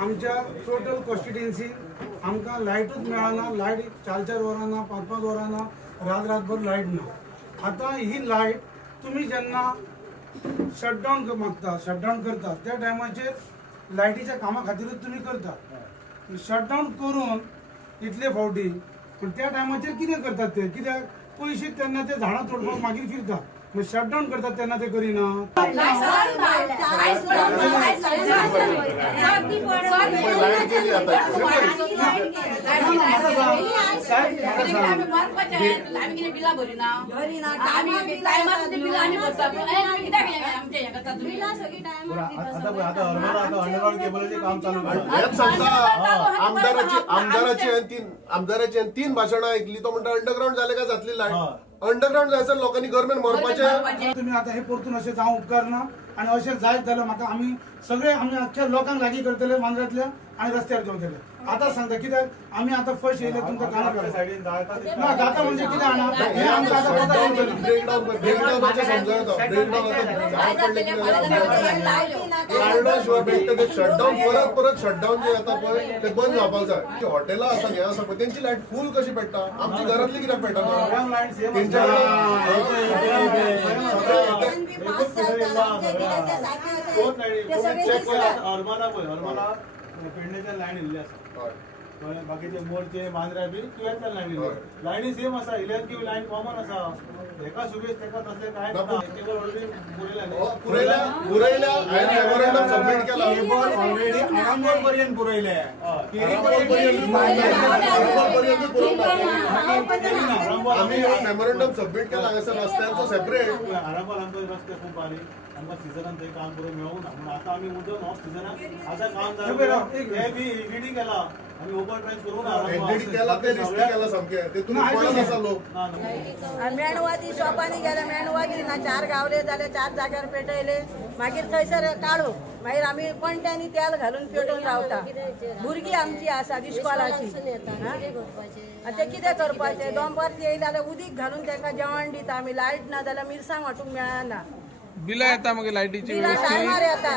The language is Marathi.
आमच्या टोटल कॉन्स्टिट्युएन्सी आमकां लायटूच मेळना. लायट 4-4 वरांना 5-5 वरांना रातभर लायट ना. आता ही लायट तुम्ही जेन्ना शटडाऊन मागता शटडाऊन करता त्या टायमाचेर लायटीच्या कामा खातीरूच तुम्ही करता. शटडाऊन करून इतले फावटी पण त्या टायमाचेर कितें करतात ते कित्याक पयशे तेन्ना ते झाडां तोडपाक मागीर फिरता. मग शटडाऊन करतात त्यांना ते करीना. आमदाराची 3 भाषणां ऐकली तो म्हणटा अंडरग्राउंड झाले का जातली लायट. अंडरग्राउंड जायचं लोकांनी गव्हर्नमेंट मरपाचे. तुम्ही आता हे परतून असे जावं उपकार ना आणि असे जायत जाल्यार म्हाका आम्ही सगळे आम्ही अख्ख्या लोकांक लागीं करतले मांद्रातल्या आणि रस्त्यार देवतले. आता सांगता कित्याक आम्ही आता फर्स्ट येयले तुमकां कानां ना जाता म्हणजे कितें आना हे आमकां आता शटडाऊन परत शटडाऊन जे येता पळय ते बंद जावपाक जाय. हॉटेलां आसा हे आसा पळय तेंची लायट फूल कशी पेट्टा. आमची घरातली कित्याक पेट्टा पेडणेच्या लायन इल्ले आसा. बाकीचे मोरचे मांद्रा बी तुवेंच्या लायन इल्ले लायनी सेम आसा. इलेवन क्यू लायन कॉमन आसा. एका सुबेज तेका तसले काय पुरयल्या मेमोरंडम सबमिट केला. ऑलरेडी आरांबोल पर्यंत पुरयले. आम्ही मेमोरंडम सबमिट केला हांगासर रस्त्यांचो सेपरेट. आरांबोल आमचो रस्ते खूप बारीक आमकां सिजनान थंय काम करूंक मेळूना म्हणून आता आमी उदक ऑफ सिजनाक आता काम जालें हे बी एलईडी केला. आम्ही ओव्हर ट्रेंच करू ना एलईडी केला ते रिस्की केला सामके. ते तुम्ही पळत आसा लोक. मेणवाती शॉपांनी गेले मेणवाती ना 4 गावले जाले 4 जाग्यार पेटयले. मागीर थंयसर काडू मागीर आमी पणट्यांनी तेल घालून पेटोवन रावता. भुरगीं आमची आसा दिश्कोलाची ते कितें करपाचें. दनपारची येयली जाल्यार उदीक घालून ताका जेवण दिता आमी. लायट ना जाल्यार मिरसांग वांटूंक मेळना. बिलां येता मागीर लायटीची टायमार येता.